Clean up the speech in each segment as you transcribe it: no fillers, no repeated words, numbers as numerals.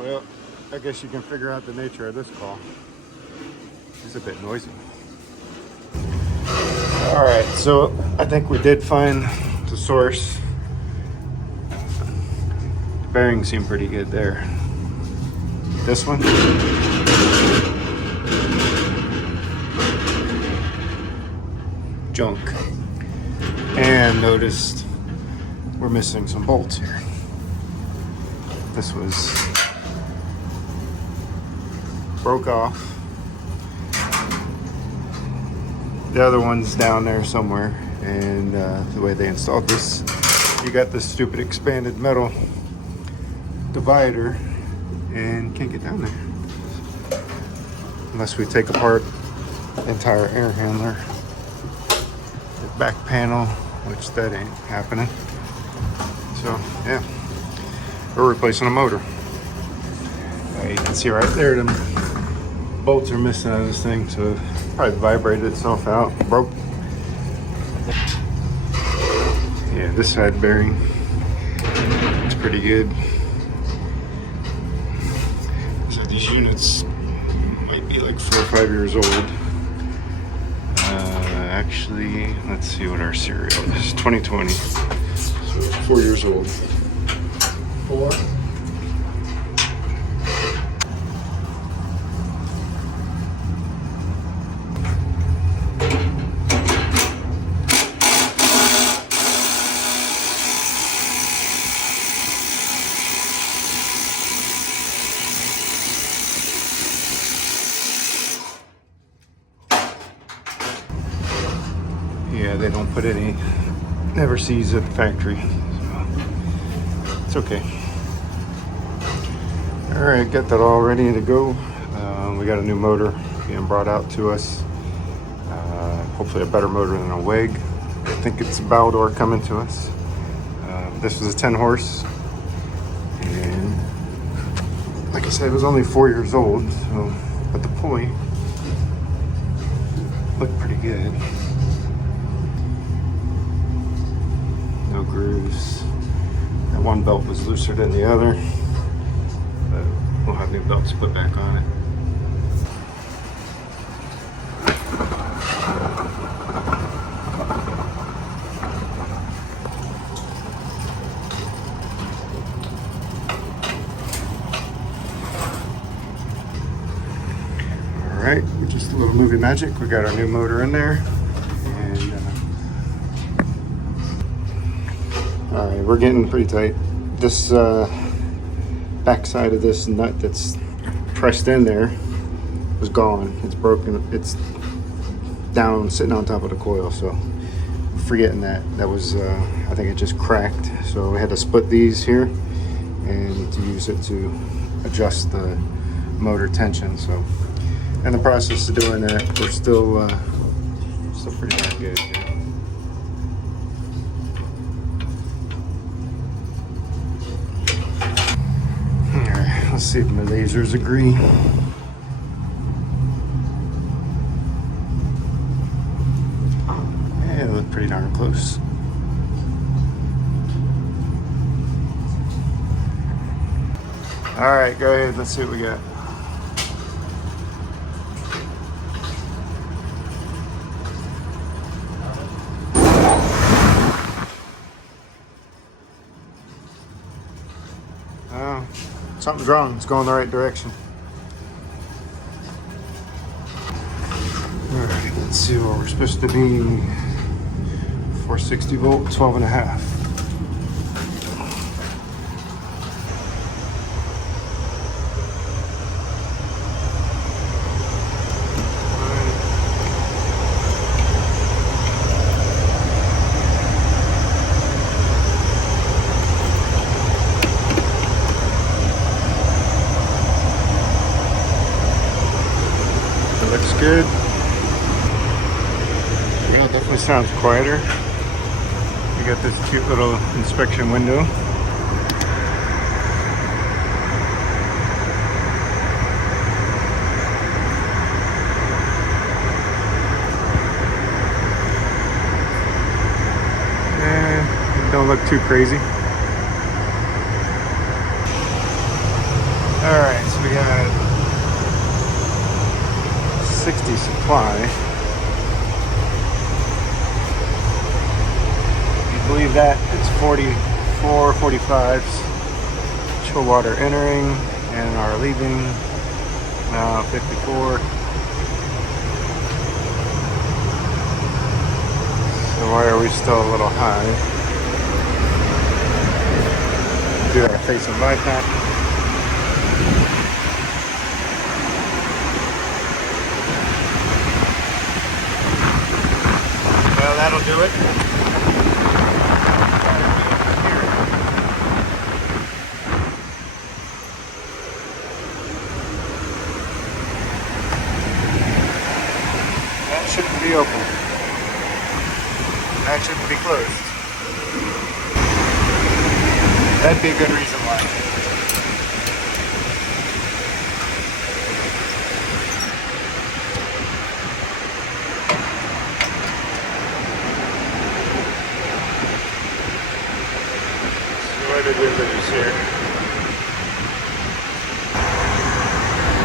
Well, I guess you can figure out the nature of this call. It's a bit noisy. All right, so I think we did find the source. The bearings seem pretty good there. This one. Junk. And noticed we're missing some bolts here. This was broke off. The other one's down there somewhere, and the way they installed this, you got this stupid expanded metal divider and can't get down there unless we take apart the entire air handler, the back panel, which that ain't happening. So yeah, we're replacing a motor. You can see right there them bolts are missing out of this thing, so it probably vibrated itself out, broke. Yeah, this side bearing, it's pretty good. So these units might be like 4 or 5 years old. Actually, let's see what our serial is. 2020, so it's 4 years old. 4. Yeah, they don't put any, never sees at the factory, so it's okay. All right, got that all ready to go. We got a new motor being brought out to us. Hopefully a better motor than a WEG. I think it's a Baldor coming to us. This was a 10 horse, and like I said, it was only 4 years old, so, but the pulley looked pretty good. No grooves. That one belt was looser than the other, but we'll have new belts put back on it. All right, just a little movie magic. We got our new motor in there, and all right, we're getting pretty tight. This back side of this nut that's pressed in there was gone. It's broken. It's down, sitting on top of the coil. So forgetting that. That was, I think it just cracked. So we had to split these here and to use it to adjust the motor tension. So in the process of doing that, we're still pretty darn good. Yeah. Let's see if my lasers agree. Yeah, they look pretty darn close. All right, go ahead. Let's see what we got. Oh, something's wrong. It's going the right direction. All right, let's see what we're supposed to be. 460 volt, 12 and a half. Looks good. Yeah, it definitely sounds quieter. You got this cute little inspection window. Don't look too crazy. Alright, so we got 60 supply. You believe that? It's 44, 45s. Chill water entering and are leaving. Now 54. So why are we still a little high? Do our facing bypass. Well, that'll do it. That shouldn't be open. That shouldn't be closed. That'd be a good reason why. What are the visitors here?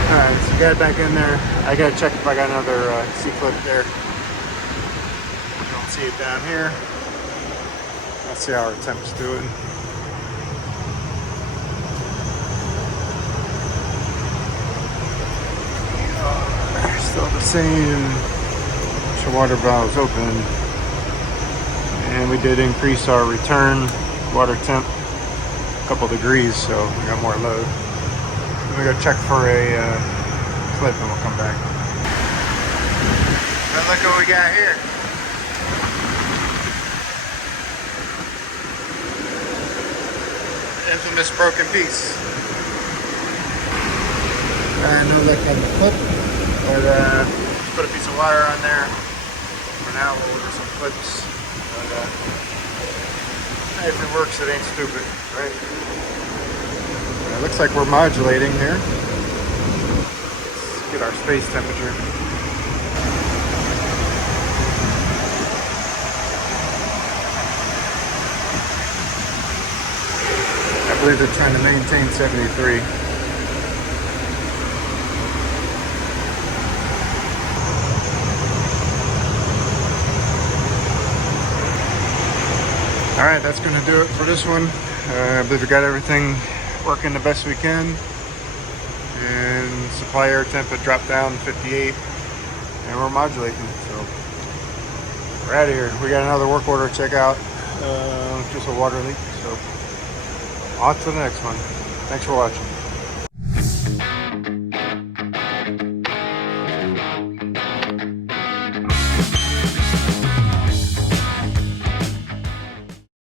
Alright, so got it back in there. I gotta check if I got another C-clip there. Don't see it down here. Let's see how our temp's doing. Still the same. Push the water valves open. And we did increase our return water temp a couple degrees, so we got more load. Then we go check for a clip and we'll come back. Now look what we got here. Infamous broken piece. No luck on the clip, but put a piece of wire on there. For now, we'll order some clips. But, if it works, it ain't stupid, right? It looks like we're modulating here. Let's get our space temperature. I believe they're trying to maintain 73. Alright, that's going to do it for this one. I believe we got everything working the best we can. And supply air temp had dropped down to 58. And we're modulating. So we're out of here. We got another work order to check out. Just a water leak. So on to the next one. Thanks for watching.